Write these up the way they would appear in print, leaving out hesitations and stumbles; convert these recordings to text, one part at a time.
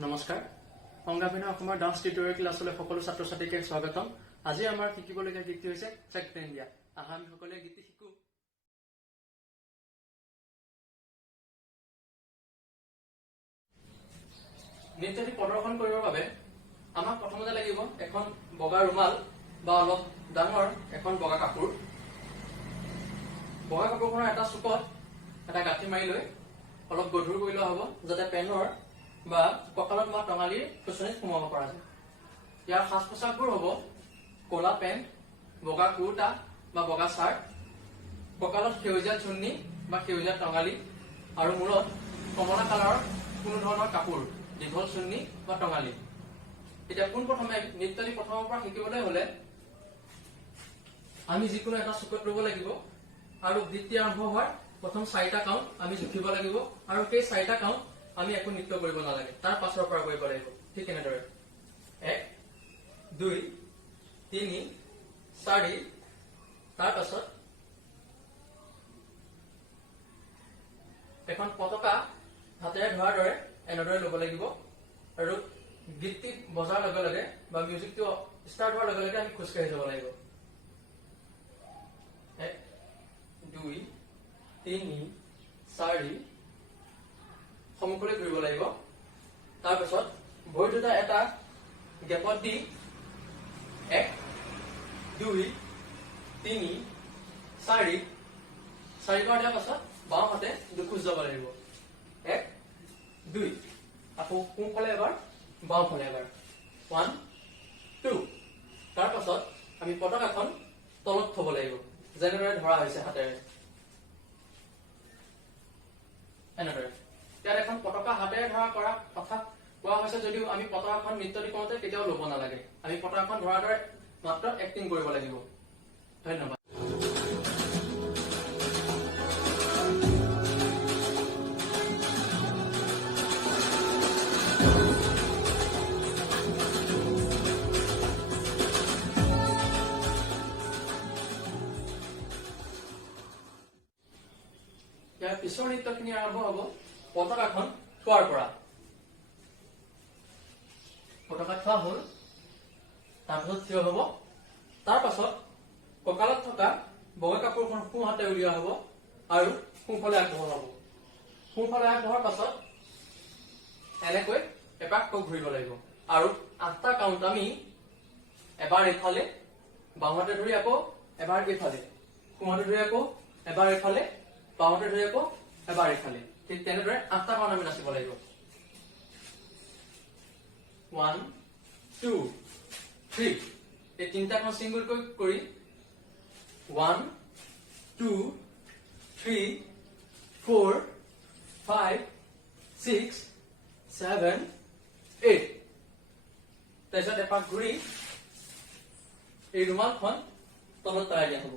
নমস্কাৰ সংগামিনা অসমৰ dance tutorial ক্লাছলৈ সকলো ছাত্ৰ ছাত্ৰীকে স্বাগতম। আজি আমাৰ শিকিবলগীয়া গীতটি হৈছে চেক ইণ্ডিয়া। আহা আমি সকলোৱে গীতটি শিকো। নৃত্যটি প্ৰদৰ্শন কৰিবৰ বাবে আমাক প্ৰথমতে লাগিব এখন বগা ৰুমাল বা অলপ ডাঙৰ এখন বগা কাপোৰ। বগা কাপোৰখনৰ এটা চুকত এটা গাঁঠি মাৰি লৈ অলপ গধুৰ কৰি লোৱা হ'ব যাতে পেনৰ বা কঁকালত লোৱা টঙালিৰ খুচনিত সোমাব পৰা যায়। ইয়াৰ সাজ পোছাকবোৰ হ'ব ক'লা পেণ্ট, বগা কুৰ্তা বা বগা চাৰ্ট, কঁকালত সেউজীয়া চুন্নি বা সেউজীয়া টঙালি আৰু মূৰত কমলা কালাৰৰ কোনো ধৰণৰ কাপোৰ, দীঘল চুন্নি বা টঙালি। এতিয়া পোনপ্ৰথমে নৃত্যটি প্ৰথমৰ পৰা শিকিবলৈ হলে আমি যিকোনো এটা চুকত ল'ব লাগিব আৰু গীতটি আৰম্ভ হোৱাৰ প্ৰথম 4টা কাউণ্ট আমি জুখিব লাগিব আৰু সেই 4টা কাউণ্ট আমি একো নৃত্য কৰিব নালাগে, তাৰ পাছৰ পৰা কৰিব লাগিব। ঠিক এনেদৰে 1 2 3 4, তাৰ পাছত এখন পতাকা হাতেৰে ধৰাৰ দৰে এনেদৰে ল'ব লাগিব আৰু গীতটি বজাৰ লগে লগে বা মিউজিকটো ষ্টাৰ্ট হোৱাৰ লগে লগে আমি খোজকাঢ়ি যাব লাগিব। 1 2 3 4 সন্মুখলৈ ঘূৰিব লাগিব। তাৰপিছত ভৰি দুটা এটা গেপত দি 1 2 3 4 4বাৰ দিয়াৰ পাছত বাওঁ হাতে দুখোজ যাব লাগিব। 1 2 আকৌ সোঁফালে এবাৰ, বাওঁফালে এবাৰ। 1 2 তাৰ পাছত আমি পতাকাখন তলত থব লাগিব যেনেদৰে ধৰা হৈছে হাতেৰে। এনেদৰে ইয়াত এখন পতাকা হাতেৰে ধৰা কৰা কথা কোৱা হৈছে যদিও আমি পতাকাখন নৃত্যটি কৰোঁতে কেতিয়াও ল'ব নালাগে। আমি পতাকাখন ধৰাৰ দৰে মাত্ৰ এক্টিং কৰিব লাগিব। ধন্যবাদ। ইয়াৰ পিছৰ নৃত্যখিনি আৰম্ভ হ'ব পতাকাখন থোৱাৰ পৰা। পতাকা থোৱা হ'ল, তাৰপিছত থিয় হ'ব। তাৰ পাছত কঁকালত থকা বগা কাপোৰখন সোঁ হাতে উলিওৱা হ'ব আৰু সোঁফালে আগবঢ়োৱা হ'ব। সোঁফালে আগবঢ়োৱাৰ পাছত এনেকৈ এপাক ঘূৰিব লাগিব আৰু 8টা কাউণ্ট আমি এবাৰ এইফালে, বাওঁ হাতে ধৰি আকৌ এবাৰ এইফালে, সোঁ হাতে ধৰি আকৌ এবাৰ এইফালে, বাওঁতে ধৰি আকৌ এবাৰ এইফালে। ঠিক তেনেদৰে 8টা কাউণ্ট আমি নাচিব লাগিব। 1 2 3 এই 3টা কাউণ্ট চিংগুলকৈ কৰি 1 2 3 4 5 6 7 8 তাৰপিছত এপাক ঘূৰি এই ৰুমালখন তলত পেলাই দিয়া হ'ব।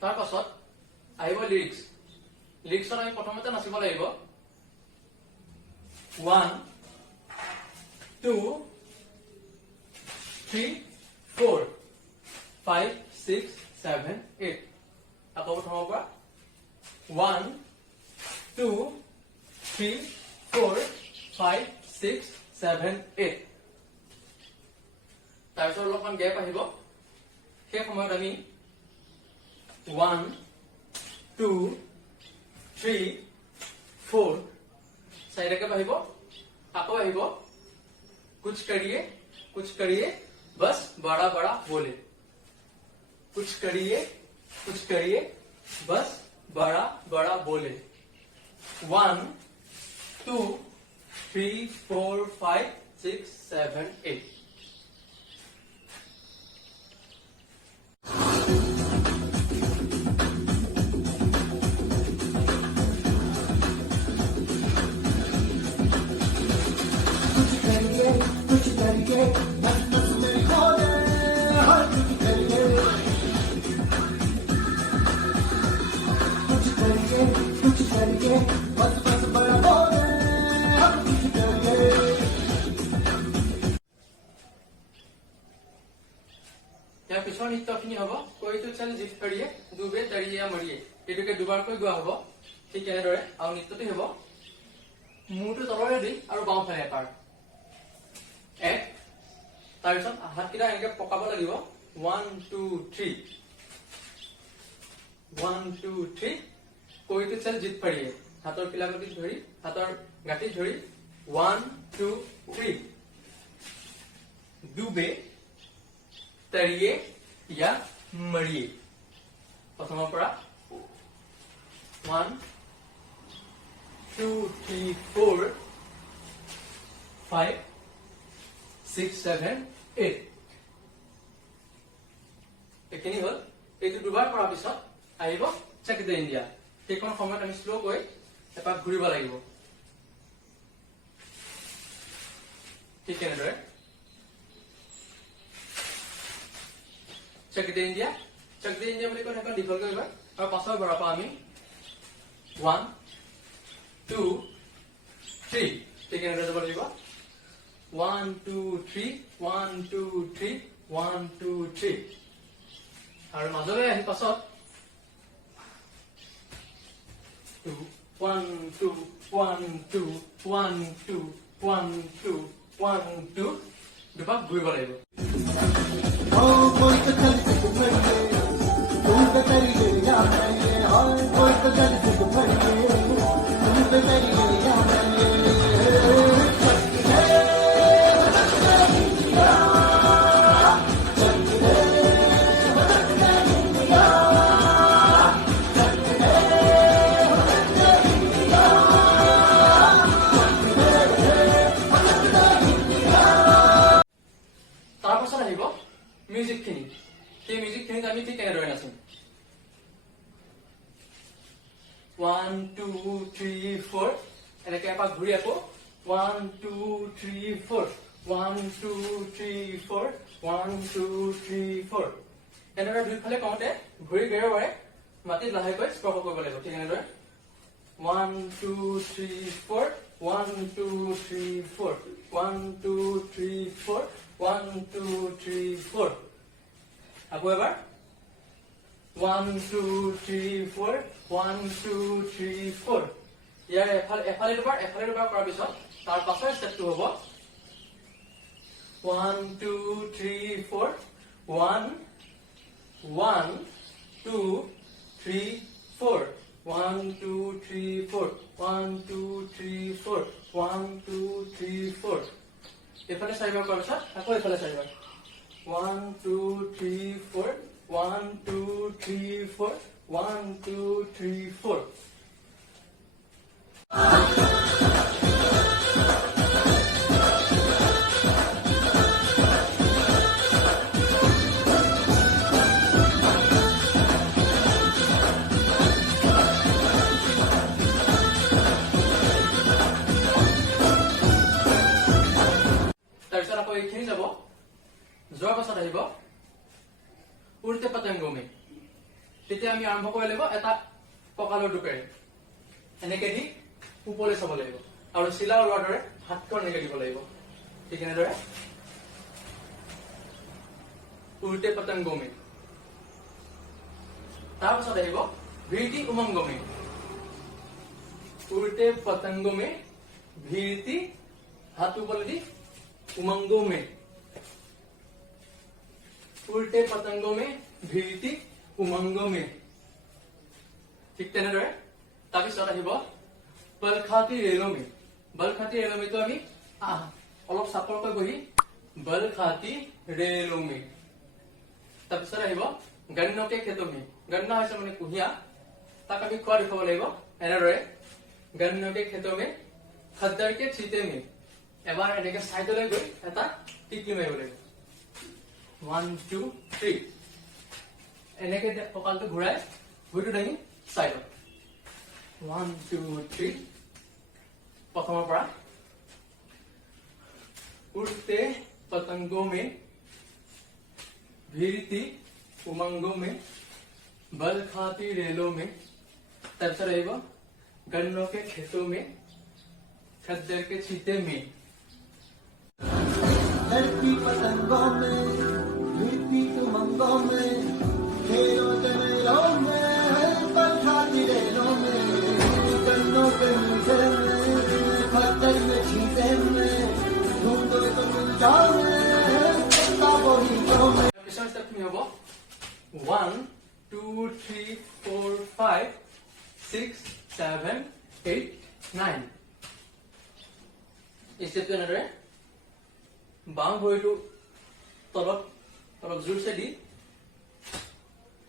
তাৰ পাছত আহিব লিৰিক্স। লিৰিক্সত আমি প্ৰথমতে নাচিব লাগিব 1 2 3 4 5 6 7 8 আকৌ প্ৰথমৰ পৰা 1 2 3 4 5 6 7 8 তাৰপিছত অলপমান গেপ আহিব। সেই সময়ত আমি 1 2 3 4 4টা আহিব। আকৌ আহিব कुछ करिए बस बड़ा बड़ा बोले। कुछ करिए बस बड़ा बड़ा बोले। 1 2 3 4 5 6 7 8 ইয়াৰ পিছৰ নৃত্যখিনি হ'ব कोई तो चल जिद करिए डूबे तरिया मरिए। এইটোকে দুবাৰকৈ গোৱা হ'ব। ঠিক এনেদৰে আৰু নৃত্যটি হ'ব মূৰটো তলৰে দি আৰু বাওঁফালে এপাৰ 1 তাৰপিছত হাতকেইটা এনেকৈ পকাব লাগিব 1 2 3 1 2 3 কৈটো চেল জিত পাৰিয়ে হাতৰ পিলাকটি ধৰি হাতৰ গাঁঠি ধৰি 1 2 3 डूबे तरिए या मरिए प्रथम পৰা 1 2 3 4 5 6 7 8 এখিনি হল এইটো দুবাৰ কৰাৰ পিছত আহিব চেক দ্য ইণ্ডিয়া সেইখন সময়ত আমি স্লো কৈ এপাক ঘূৰিব লাগিব ঠিক এনেদৰে Check the India বুলি কৈ এখন দীঘল কৰিবা আৰু পাছৰ বাৰৰ পৰা আমি 1 2 3 ঠিক এনেদৰে যাব লাগিব 1 2 3 1 2 3 1 2 3 আৰু মাজলৈ আহি পাছত 2 1 2 1 2 1 2 1 2 1 2 দুপাক ঘূৰিব লাগিব कोई तो चल से घुमड़िए तुम पे करिए या मैं और कोई तो चल से घुमड़िए तुम पे करिए या मैं म्यूजिक खिनी সেই म्यूजिक खिनी আমি ঠিক কেনে ধৰে নাচিম 1 2 3 4 এনেকৈ এপাক ঘূৰি আকৌ 1 2 3 4 1 2 3 4 1 2 3 4 এনেদৰে দুইফালে কওঁতে ঘূৰি গেৰুৱাৰে মাটিত লাহেকৈ স্পৰ্শ কৰিব লাগিব ঠিক এনেদৰে 1 2 3 4 1 2 3 4 1 2 3 4 1 2 3 4 আকৌ এবাৰ 1 2 3 4 1 2 3 4 ইয়াৰ এফালে দুবাৰ কৰাৰ পিছত তাৰ পাছৰ ষ্টেপটো হ'ব 1 2 3 4 1 1 2 3 4 1 2 3 4 1 2 3 4 1 2 3 4 এফালে চাৰিবাৰ কৰাৰ পিছত আকৌ এফালে চাৰিবাৰ 1 2 3 4 1 2 3 4 1 2 3 4 তাৰপিছত আকৌ এইখিনি যাব যোৱাৰ পাছত আহিব উল্টে পতংগমে তেতিয়া আমি আৰম্ভ কৰি লাগিব এটা কঁকালৰ দুপেৰে এনেকে দি ওপৰলৈ চাব লাগিব আৰু চিলা ওলোৱাৰ দৰে হাতখন এনেকে দিব লাগিব ঠিক এনেদৰে উল্টে পতংগমে তাৰপাছত আহিব ভিৰতি উমংগমে উল্টে পতংগমে ভিৰতি হাত ওপৰলৈ দি उमंगों में उल्टे पतंगों में भीति उमंगों में ठीक तेनेदरे তাৰপিছত আহিব বলখাতি ৰেলমে তো আমি অলপ চাপৰকৈ বহি বলখাতি ৰেলমে তাৰপিছত আহিব গণ্যকে খেতমে গণ্য হৈছে মানে কুহিয়া তাক আমি খোৱা দেখাব লাগিব এনেদৰে গণ্যকে খেতমে খদ্দৰকে চিতেমে এবাৰ এনেকে সাইডলৈ গৈ এটা টিকলি মাৰিব লাগিব 1 2 3 এনেকে কঁকালটো ঘূৰাই ভৰিটো দাঙি সাইডত 1 2 3 প্ৰথমৰ পৰা उड़ते पतंगों में भीरती उमंगों में बल खाती रेलों में तरस रहेब गन्नों के खेतों में खद्दर के छीते में लड़की पतंगों में भीरती उमंगों में खेलों के मेलों में बल खाती रेलों में गन्नों के नीचे में 1 2 3 4 5 6 7 8 9 এই স্টেপটো এনেদৰে বাওঁ ভৰিটো তলত অলপ জোৰছে দি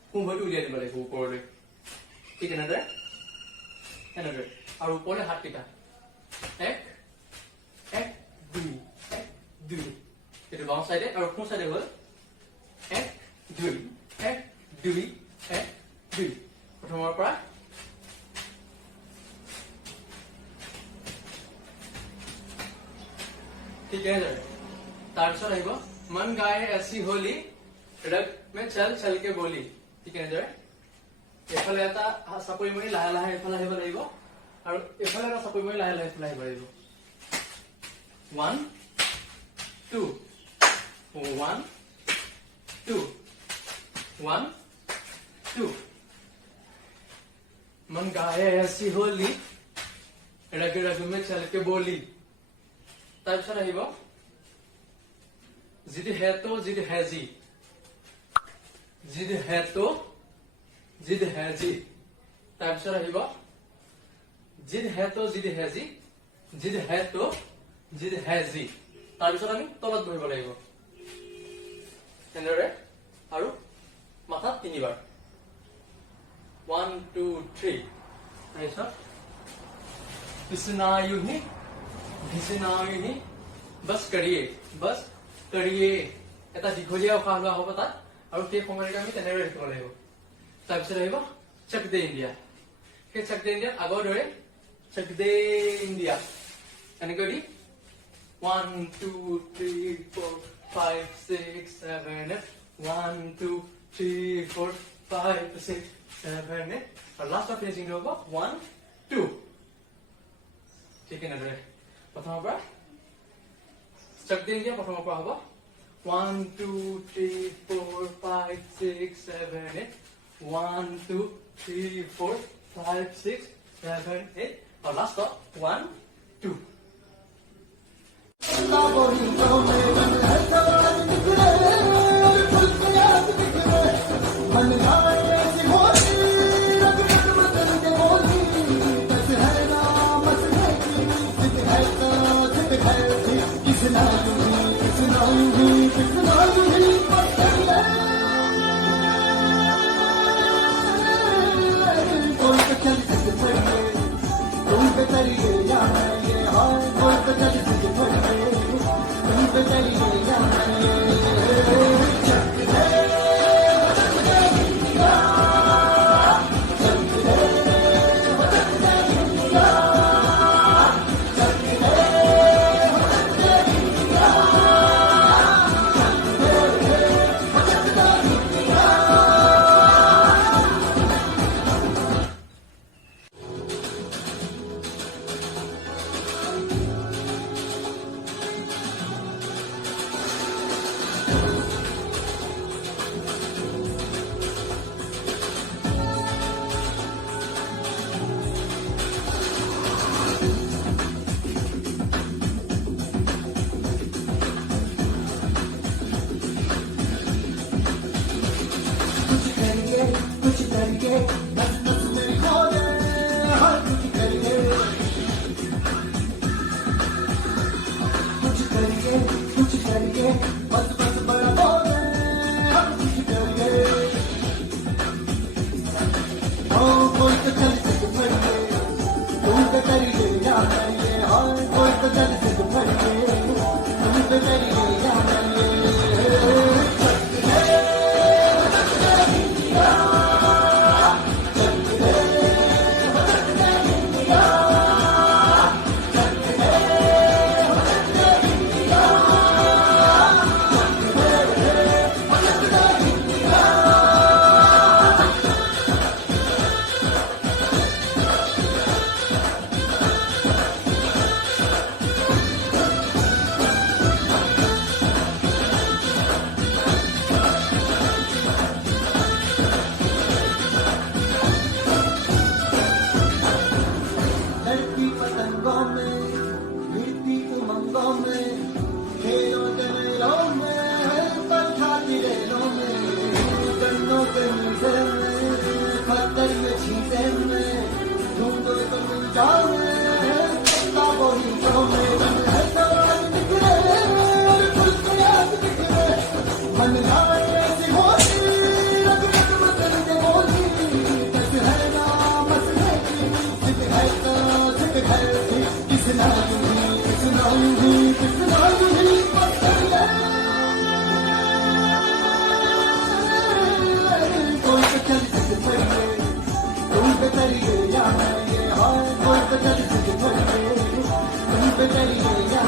সোঁ ভৰিটো উলিয়াই দিব লাগিব ওপৰলৈ ঠিক এনেদৰে আৰু ওপৰলৈ হাতকেইটা 1 1 2 1 2 এইটো বাওঁ চাইডে আৰু সোঁ চাইডে হ'ল 1 2 1 2 1 2 প্ৰথমৰ পৰা ठीक है তাৰপিছত আহিব मन गाए ऐसी होली रग में चल चल के बोली ঠিক আছে এফালে এটা চাপৰি মাৰি লাহে লাহে এফালে আহিব লাগিব আৰু এফালে এটা চাপৰি মাৰি লাহে লাহে এফালে আহিব লাগিব 1 2 1 2 1 2 मन गाए ऐसी होली रग रग में चल के बोली তাৰপিছত আহিব जिद है तो जिद है जी जिद है तो जिद है जी তাৰপিছত আহিব जिद है तो जिद है जी जिद है तो जिद है जी তাৰপিছত আমি তলত বহিব লাগিব এনেদৰে আৰু মাথাত তিনিবাৰ 1 2 3 তাৰপিছত পিছনা यूं ही बस करिए এটা দীঘলীয়া উশাহ লোৱা হ'ব তাত আৰু সেই সময়লৈকে আমি তেনেদৰে ৰাখিব লাগিব তাৰপিছত আহিব চক দে ইণ্ডিয়া সেই চক দে ইণ্ডিয়া আগৰ দৰে চক দে ইণ্ডিয়া এনেকৈ দি 1 2 3 4 5 6 7 8 1 2 3 4 5 6 7 8 আৰু লাষ্টৰ ফিনিচিংটো হ'ব 1 2 ঠিক এনেদৰে প্ৰথমৰ পৰা চক দে ইণ্ডিয়া প্ৰথমৰ পৰা হ'ব 1 2 3 4 5 6 7 8 1 2 3 4 5 6 7 8 और लास्ट 1 2 एक घर से किसना यूं ही पसंद है। कोई तो चल सके पड़े, तुम पे चलिए या मैं ये हाय, कोई तो चल सके पड़े, तुम पे चलिए या